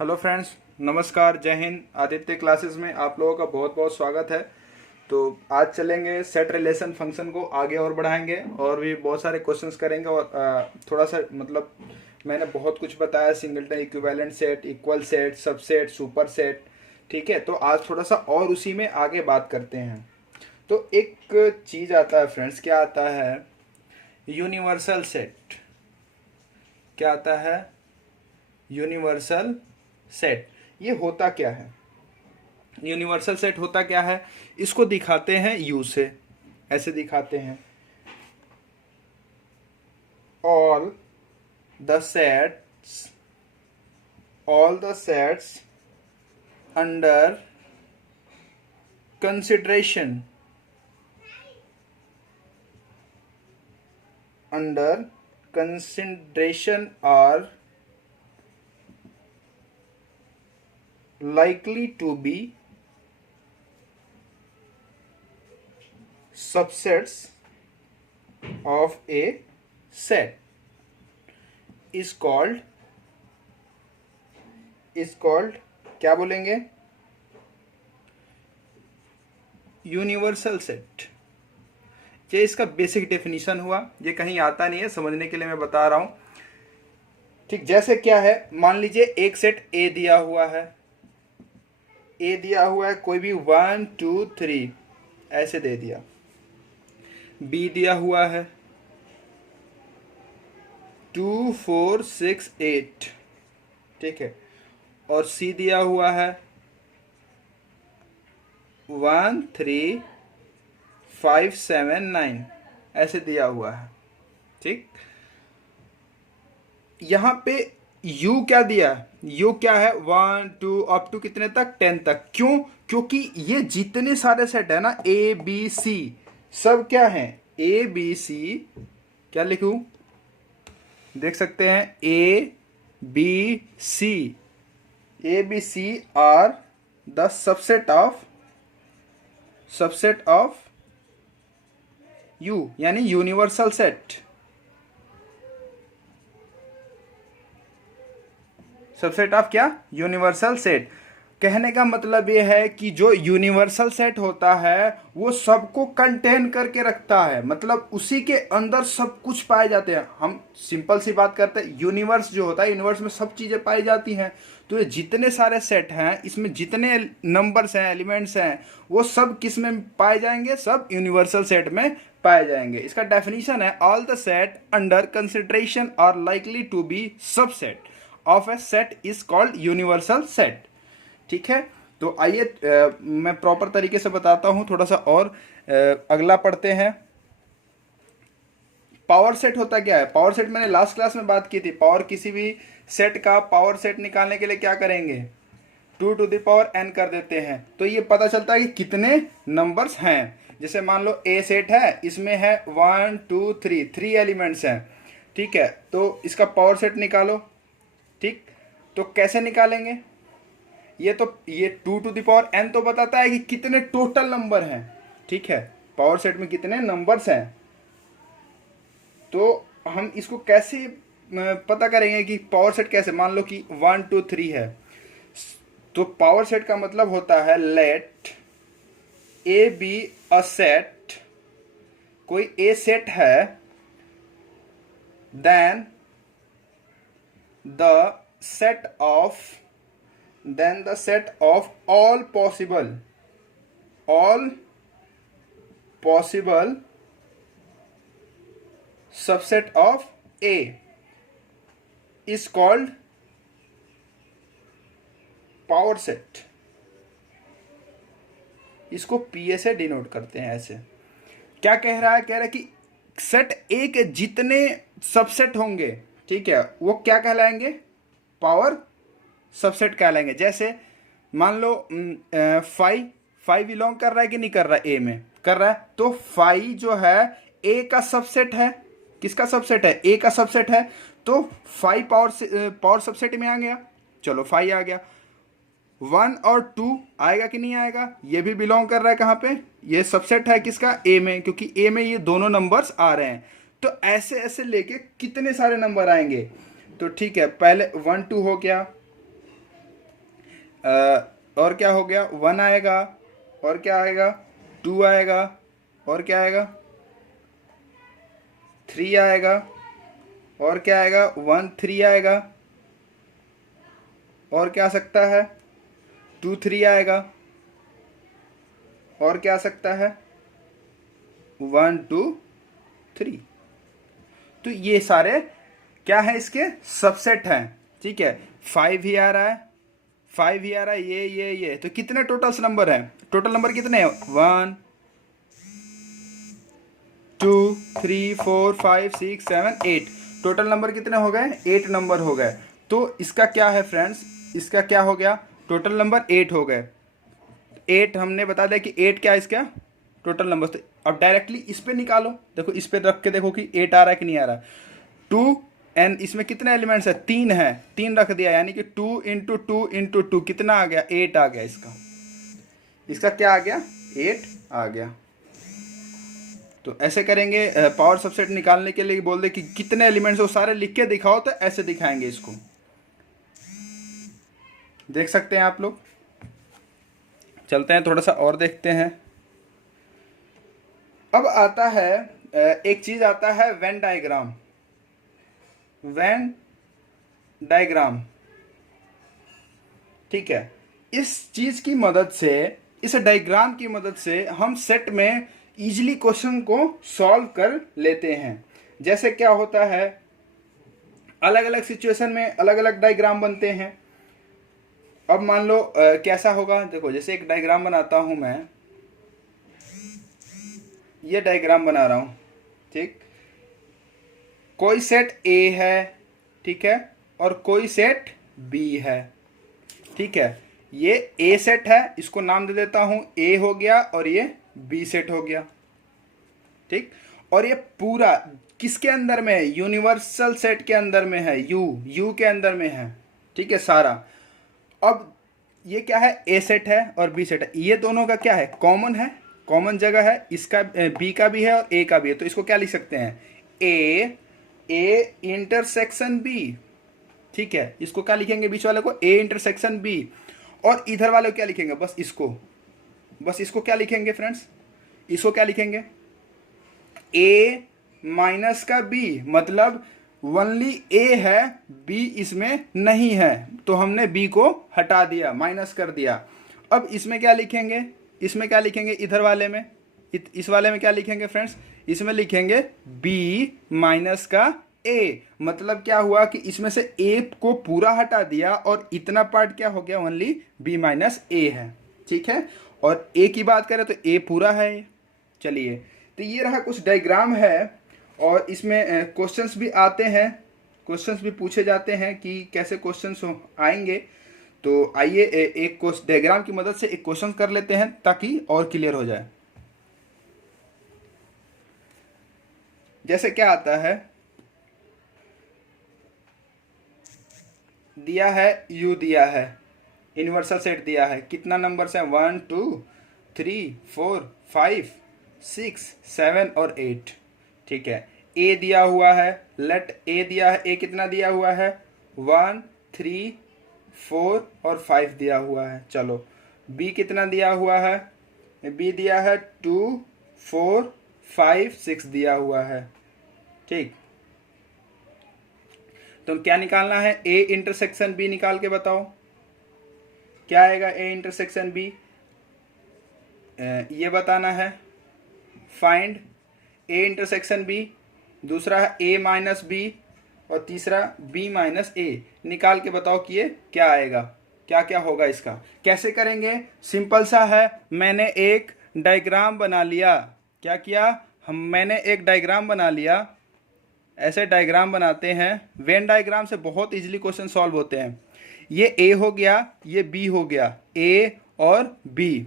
Hello friends, नमस्कार, जय Hind. Aditya classes में आप लोगों का बहुत बहुत स्वागत है। तो आज चलेंगे सेट रिलेशन फंक्शन को आगे और बढ़ाएंगे और भी बहुत सारे क्वेश्चंस करेंगे। और थोड़ा सा मतलब मैंने बहुत कुछ बताया, singleton equivalent set, equal set, subset, super set. ठीक है, तो आज थोड़ा सा और उसी में आगे बात करते हैं। तो एक चीज़ आता है फ्रेंड्स, क्या आता है? Universal set. क्या आता है? Universal set. ये होता क्या है? यूनिवर्सल सेट होता क्या है? इसको दिखाते हैं यू से, ऐसे दिखाते हैं। All the sets, all the sets under consideration, under consideration are likely to be subsets of a set is called क्या बोलेंगे? Universal set. ये इसका बेसिक डेफिनेशन हुआ। ये कहीं आता नहीं है, समझने के लिए मैं बता रहा हूं। ठीक, जैसे क्या है, मान लीजिए एक सेट ए दिया हुआ है, ए दिया हुआ है, कोई भी 1 2 3 ऐसे दे दिया। बी दिया हुआ है 2 4 6 8, ठीक है। और सी दिया हुआ है 1 3 5 7 9 ऐसे दिया हुआ है। ठीक, यहां पे यू क्या दिया? यू क्या है? 1 2 अप टू कितने तक? 10 तक। क्यों? क्योंकि ये जितने सारे सेट है ना, ए बी सी, सब क्या है? A B C. क्या लिखूं? देख सकते हैं, A B C, A B C are the subset of U, यानी यूनिवर्सल सेट। सबसेट ऑफ क्या? Universal set. कहने का मतलब ये है कि जो यूनिवर्सल सेट होता है वो सबको कंटेन करके रखता है, मतलब उसी के अंदर सब कुछ पाए जाते हैं। हम सिंपल सी बात करते हैं, यूनिवर्स जो होता है, यूनिवर्स में सब चीजें पाई जाती हैं। तो ये जितने सारे सेट हैं, इसमें जितने नंबर्स हैं, एलिमेंट्स हैं, वो सब किस में पाए जाएंगे? सब यूनिवर्सल सेट में पाए जाएंगे। इसका डेफिनेशन है, all the set under consideration are likely to be subset of a set is called universal set. ठीक है, तो आइए मैं प्रॉपर तरीके से बताता हूं थोड़ा सा और। अगला पढ़ते हैं। पावर सेट होता क्या है? पावर सेट मैंने लास्ट क्लास में बात की थी। पावर, किसी भी सेट का पावर सेट निकालने के लिए क्या करेंगे? 2 टू द पावर n कर देते हैं, तो ये पता चलता है कि कितने नंबर्स हैं। जैसे मान लो ए सेट है, इसमें है 1 2 3, 3 एलिमेंट्स हैं। ठीक है, तो इसका पावर सेट निकालो। ठीक, तो कैसे निकालेंगे? ये 2 टू द पावर n तो बताता है कि कितने टोटल नंबर हैं। ठीक है, पावर सेट में कितने नंबर्स हैं। तो हम इसको कैसे पता करेंगे कि पावर सेट कैसे? मान लो कि 1 2 3 है, तो पावर सेट का मतलब होता है, let A be a set. कोई ए सेट है, then the set of all possible subset of A is called power set। इसको पीए से डिनोट करते हैं ऐसे। क्या कह रहा है? कह रहा है कि सेट ए के जितने सबसेट होंगे, ठीक है, वो क्या कहलाएंगे? पावर सबसेट कहलाएंगे। जैसे मान लो 5 बिलोंग कर रहा है कि नहीं कर रहा है? ए में कर रहा है, तो 5 जो है ए का सबसेट है। किसका सबसेट है? ए का सबसेट है। तो 5 पावर सबसेट में आ गया। चलो 5 आ गया। 1 और 2 आएगा कि नहीं आएगा? ये भी बिलोंग कर रहा है कहाँ पे? ये सबसेट है किसका? ए में, क्योंकि ए में ये दोनों नंबर्स आ रहे हैं। तो ऐसे ऐसे लेके कितने सारे नंबर आएंगे? तो ठीक है, पहले 1 2 हो गया, और क्या हो गया, 1 आएगा, और क्या आएगा, 2 आएगा, और क्या आएगा, 3 आएगा, और क्या आएगा, 1 3 आएगा, और क्या आ सकता है, 2 3 आएगा, और क्या आ सकता है, 1 2 3। तो ये सारे क्या है, इसके सबसेट हैं। ठीक है, 5 ही आ रहा है, 5 ही आ रहा है, ये तो कितने टोटल्स नंबर हैं, टोटल नंबर कितने हैं, 1 2 3 4 5 6 7 8, टोटल नंबर कितने हो गए, 8 नंबर हो गए। तो इसका क्या है फ्रेंड्स, इसका क्या हो गया, टोटल नंबर 8 हो गए। 8 हमने बता दिया कि 8 क्या है इसका टोटल नंबर। तो अब डायरेक्टली इस पे निकालो, देखो इस पे रख के देखो कि 8 आ रहा है कि नहीं आ रहा। 2 एन इसमें कितने एलिमेंट्स है, 3 है, 3 रख दिया, यानी कि 2 इंटू 2 इंटू 2 कितना आ गया, 8 आ गया। इसका क्या आ गया, 8 आ गया। तो ऐसे करेंगे, पावर सबसेट निकालने के लिए बोल दे कि कितने एलिमेंट्स, वो सारे लिख के दिखाओ, तो ऐसे दिखाएंगे इसको, देख सकते हैं आप लोग। चलते हैं थोड़ा सा और देखते हैं। अब आता है एक चीज आता है वेन डायग्राम। वेन डायग्राम, ठीक है, इस चीज की मदद से, इस डायग्राम की मदद से हम सेट में इजीली क्वेश्चन को सॉल्व कर लेते हैं। जैसे क्या होता है, अलग अलग सिचुएशन में अलग अलग डायग्राम बनते हैं। अब मान लो कैसा होगा, देखो जैसे एक डायग्राम बनाता हूं मैं, ये डायग्राम बना रहा हूं, ठीक, कोई सेट A है, ठीक है, और कोई सेट B है, ठीक है। ये A सेट है, इसको नाम दे देता हूं A हो गया, और ये B सेट हो गया, ठीक। और ये पूरा किसके अंदर में है, यूनिवर्सल सेट के अंदर में है, यू के अंदर में है, ठीक है, सारा। अब ये क्या है, A सेट है और B सेट है, ये दोनों का क्या है, कॉमन है, कॉमन जगह है, इसका B का भी है और A का भी है। तो इसको क्या लिख सकते हैं, A इंटरसेक्शन B, ठीक है। इसको क्या लिखेंगे, बीच वाले को A इंटरसेक्शन B, और इधर वाले को क्या लिखेंगे, बस इसको क्या लिखेंगे फ्रेंड्स, इसको क्या लिखेंगे, A माइनस का B, मतलब ओनली A है, B इसमें नहीं है, तो हमने B को हटा दिया, माइनस कर दिया। अब इसमें क्या लिखेंगे, इसमें क्या लिखेंगे, इधर वाले में, इस वाले में क्या लिखेंगे फ्रेंड्स, इसमें लिखेंगे B माइनस का A, मतलब क्या हुआ कि इसमें से A को पूरा हटा दिया, और इतना पार्ट क्या हो गया, ओनली B माइनस A है, ठीक है। और A की बात करें तो A पूरा है। चलिए, तो ये रहा कुछ डायग्राम है, और इसमें क्वेश्चंस भी आते हैं, क्वेश्चंस भी पूछे जाते हैं कि कैसे क्वेश्चंस आएंगे। तो आइए एक डायग्राम की मदद से एक क्वेश्चन कर लेते हैं, ताकि और क्लियर हो जाए। जैसे क्या आता है, दिया है U, दिया है यूनिवर्सल सेट, दिया है कितना नंबर है, 1 2 3 4 5 6 7 और 8, ठीक है। A दिया हुआ है, लेट A दिया है, A कितना दिया हुआ है, 1 3 4 और 5 दिया हुआ है। चलो, B कितना दिया हुआ है, B दिया है 2 4 5 6 दिया हुआ है, ठीक। तो क्या निकालना है, A इंटरसेक्शन B निकाल के बताओ, क्या आएगा A इंटरसेक्शन B, ये बताना है। फाइंड A इंटरसेक्शन B, दूसरा है A माइनस B, और तीसरा B माइनस A, निकाल के बताओ कि ये क्या आएगा, क्या क्या होगा इसका। कैसे करेंगे, सिंपल सा है, मैंने एक डायग्राम बना लिया, क्या किया, मैंने एक डायग्राम बना लिया। ऐसे डायग्राम बनाते हैं, वेन डायग्राम से बहुत इजीली क्वेश्चन सॉल्व होते हैं। ये A हो गया, ये B हो गया, A और B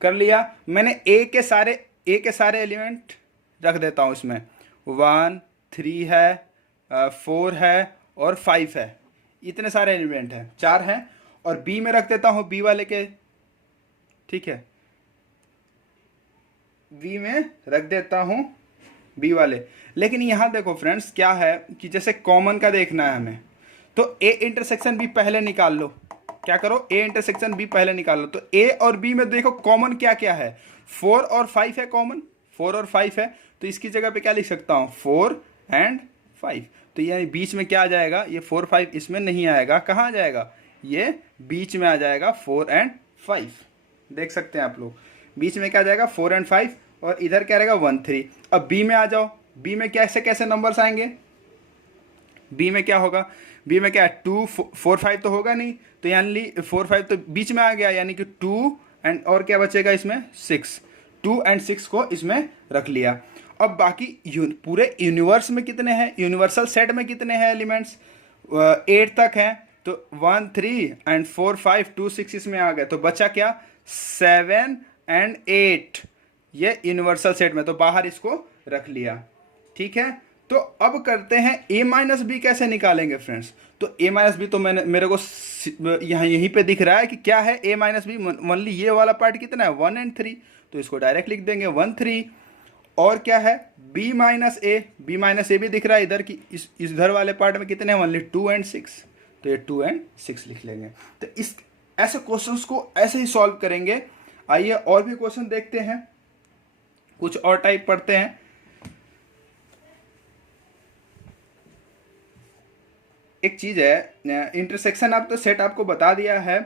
कर लिया। मैंने A के सारे एलिमेंट रख देता हूँ इसमें, 1 3 है, 4 है और 5 है, इतने सारे एलिमेंट हैं, 4 हैं। और B में रख देता हूँ B वाले के, ठीक है, B में रख देता हूँ B वाले। लेकिन यहाँ देखो फ्रेंड्स, क्या है कि जैसे कॉमन का देखना है हमें, तो A इंटरसेक्शन B पहले निकाल लो, क्या करो, ए इंटरसेक्शन बी पहले निकालो। तो ए और बी में देखो कॉमन क्या क्या है, 4 और 5 है कॉमन, 4 और 5 है, तो इसकी जगह पे क्या लिख सकता हूँ, 4 एंड 5। तो यानी बीच में क्या आ जाएगा, ये 4 5 इसमें नहीं आएगा, कहाँ आ जाएगा, ये बीच में आ जाएगा 4 एंड 5। देख सकते हैं आप लोग, बीच में क्या आ जाएगा 4 एंड 5, और इधर क्या रहेगा 1 3। अब बी में आ जाओ, बी में कैसे कैसे नंबर्स आएंगे, बी में क्या होगा, बी में क्या है 2 4 5 तो होगा नहीं, तो यानी 4 5 तो बीच में आ गया, यानी कि 2 एंड और क्या बचेगा इसमें 6, 2 एंड 6 को इसमें रख लिया। अब बाकी पूरे यूनिवर्स में कितने हैं, यूनिवर्सल सेट में कितने हैं एलिमेंट्स, 8 तक हैं, तो 1 3 एंड 4 5 2 6 इसमें आ गए, तो बचा क्या 7 एंड 8, ये यूनिवर्सल सेट में, तो बाहर इसको रख लिया। ठीक है, तो अब करते हैं a माइनस बी कैसे निकालेंगे फ्रेंड्स। तो a माइनस बी तो मेरे को यहाँ यहीं पे दिख रहा है कि क्या है a माइनस बी, ओनली ये वाला पार्ट कितना है 1 एंड 3, तो इसको डायरेक्ट लिख देंगे 1 3। और क्या है b माइनस ए, बी माइनस ए भी दिख रहा है इधर की, इधर वाले पार्ट में कितने हैं ओनली 2 एंड 6, तो ये 2 एंड 6 लिख लेंगे। तो इस ऐसे क्वेश्चंस को ऐसे ही सॉल्व करेंगे। आइए और भी क्वेश्चन देखते हैं, कुछ और टाइप पढ़ते हैं। एक चीज है, इंटरसेक्शन ऑफ द सेट आपको बता दिया है,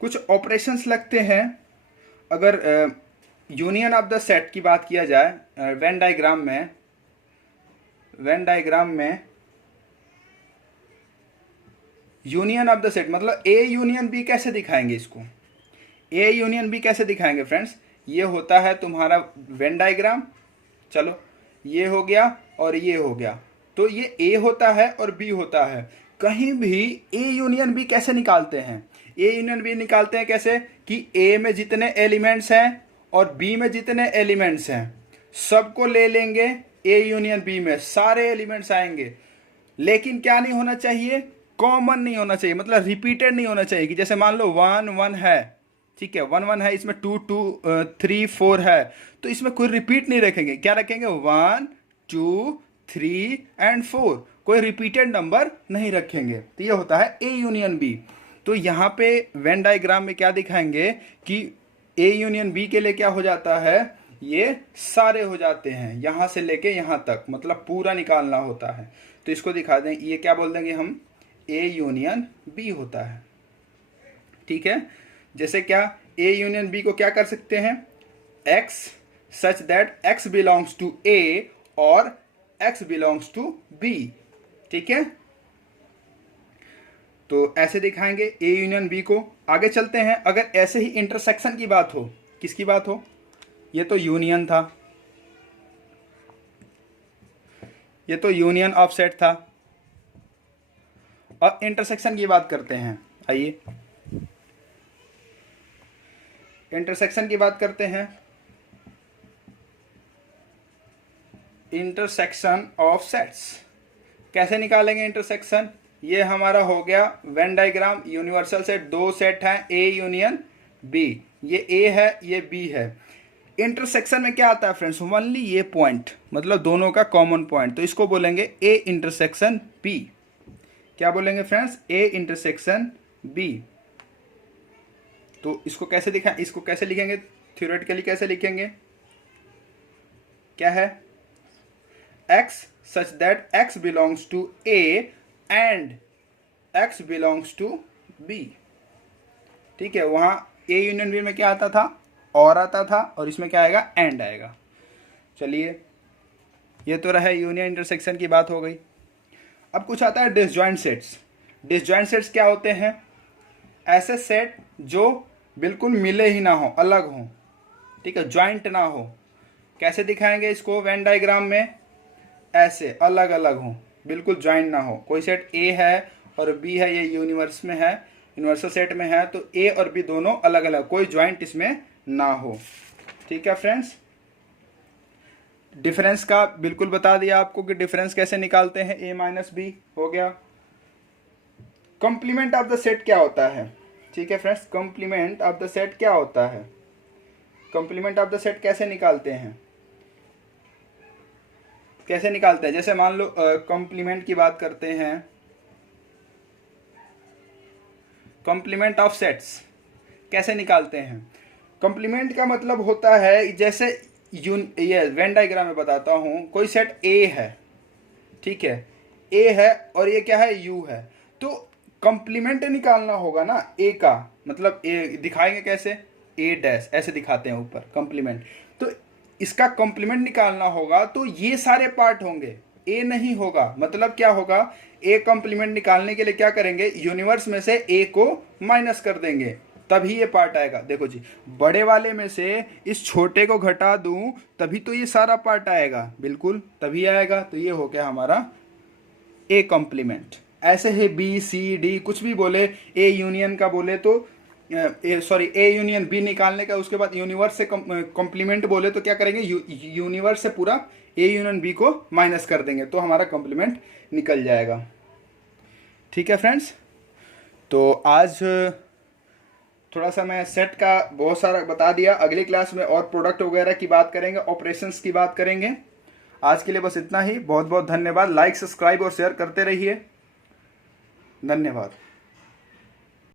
कुछ ऑपरेशंस लगते हैं। अगर यूनियन ऑफ द सेट की बात किया जाए वेन डायग्राम में यूनियन ऑफ द सेट मतलब ए यूनियन बी कैसे दिखाएंगे इसको, ए यूनियन बी कैसे दिखाएंगे फ्रेंड्स, ये होता है तुम्हारा वेन डायग्राम, चलो ये हो गया और ये हो गया, तो ये ए होता है और बी होता है। कहीं भी ए यूनियन बी कैसे निकालते हैं, ए यूनियन बी निकालते हैं कैसे कि ए में जितने एलिमेंट्स हैं और बी में जितने एलिमेंट्स हैं सबको ले लेंगे, ए यूनियन बी में सारे एलिमेंट्स आएंगे, लेकिन क्या नहीं होना चाहिए, कॉमन नहीं होना चाहिए, मतलब रिपीटेड नहीं होना चाहिए। कि जैसे मान लो 1 1 है, ठीक है 1 1 है, इसमें 2 2 3 4 है, तो इसमें कोई रिपीट नहीं रखेंगे, क्या रखेंगे 1 2 3 एंड 4, कोई रिपीटेड नंबर नहीं रखेंगे। तो ये होता है ए यूनियन बी। तो यहाँ पे वेन डायग्राम में क्या दिखाएंगे कि ए यूनियन बी के लिए क्या हो जाता है, ये सारे हो जाते हैं यहाँ से लेके यहाँ तक, मतलब पूरा निकालना होता है। तो इसको दिखा दें, ये क्या बोल देंगे हम, ए यूनियन बी होता है। ठीक है, जैसे क्या ए यूनियन बी को क्या कर सकते हैं, x such that x belongs to a और एक्स बिलोंग्स टू बी। ठीक है, तो ऐसे दिखाएंगे ए यूनियन बी को। आगे चलते हैं, अगर ऐसे ही इंटरसेक्शन की बात हो, किसकी बात हो, ये तो यूनियन था, ये तो यूनियन ऑफ सेट था, और इंटरसेक्शन की बात करते हैं। आइए इंटरसेक्शन की बात करते हैं। इंटरसेक्शन ऑफ सेट्स कैसे निकालेंगे इंटरसेक्शन, ये हमारा हो गया वेन डायग्राम, यूनिवर्सल सेट, दो सेट हैं ए यूनियन बी, ये ए है ये बी है। इंटरसेक्शन में क्या आता है फ्रेंड्स, ओनली ये पॉइंट, मतलब दोनों का कॉमन पॉइंट, तो इसको बोलेंगे ए इंटरसेक्शन बी। क्या बोलेंगे फ्रेंड्स, ए इंटरसेक्शन बी। तो इसको कैसे दिखा, इसको कैसे लिखेंगे, थ्योरेटिकली कैसे लिखेंगे, क्या है, x such that x belongs to A and x belongs to B। ठीक है, वहां A यूनियन B में क्या आता था, और आता था, और इसमें क्या आएगा, एंड आएगा। चलिए, ये तो रहा यूनियन इंटरसेक्शन की बात हो गई। अब कुछ आता है डिसजॉइंट सेट्स। डिसजॉइंट सेट्स क्या होते हैं, ऐसे सेट जो बिल्कुल मिले ही ना हो, अलग हो, ठीक है, ज्वाइंट ना हो। कैसे दिखाएंगे इसको वेन डायग्राम में, ऐसे अलग अलग हो, बिल्कुल ज्वाइंट ना हो। कोई सेट ए है और बी है, ये यूनिवर्स में है, यूनिवर्सल सेट में है, तो ए और बी दोनों अलग अलग, कोई ज्वाइंट इसमें ना हो। ठीक है फ्रेंड्स, डिफरेंस का बिल्कुल बता दिया आपको कि डिफरेंस कैसे निकालते हैं, ए माइनस बी हो गया। कॉम्प्लीमेंट ऑफ द सेट क्या होता है, ठीक है friends, complement of the set क्या होता है, कॉम्प्लीमेंट ऑफ द सेट कैसे निकालते हैं, कैसे निकालते हैं। जैसे मान लो कॉम्प्लीमेंट की बात करते हैं, कॉम्प्लीमेंट ऑफ सेट्स कैसे निकालते हैं? कॉम्प्लीमेंट का मतलब होता है, जैसे ये वेन डायग्राम में बताता हूँ, कोई सेट ए है, ठीक है, ए है और ये क्या है, यू है, तो कॉम्प्लीमेंट निकालना होगा ना ए का, मतलब ए दिखाएंगे कैसे, ए डैश ऐसे दिखाते हैं ऊपर कॉम्प्लीमेंट, तो इसका कॉम्प्लीमेंट निकालना होगा तो ये सारे पार्ट होंगे, ए नहीं होगा। मतलब क्या होगा, ए कॉम्प्लीमेंट निकालने के लिए क्या करेंगे, यूनिवर्स में से ए को माइनस कर देंगे, तभी ये पार्ट आएगा। देखो जी, बड़े वाले में से इस छोटे को घटा दूं तभी तो ये सारा पार्ट आएगा, बिल्कुल तभी आएगा। तो ये हो गया हमारा ए कॉम्प्लीमेंट। ऐसे है बी सी डी कुछ भी बोले, ए यूनियन का बोले तो ए यूनियन बी निकालने का, उसके बाद यूनिवर्स से कॉम्प्लीमेंट बोले तो क्या करेंगे, यूनिवर्स से पूरा ए यूनियन बी को माइनस कर देंगे तो हमारा कॉम्प्लीमेंट निकल जाएगा। ठीक है फ्रेंड्स, तो आज थोड़ा सा मैं सेट का बहुत सारा बता दिया। अगली क्लास में और प्रोडक्ट वगैरह की बात करेंगे, ऑपरेशंस की बात करेंगे। आज के लिए बस इतना ही। बहुत बहुत धन्यवाद। लाइक, सब्सक्राइब और शेयर करते रहिए। धन्यवाद।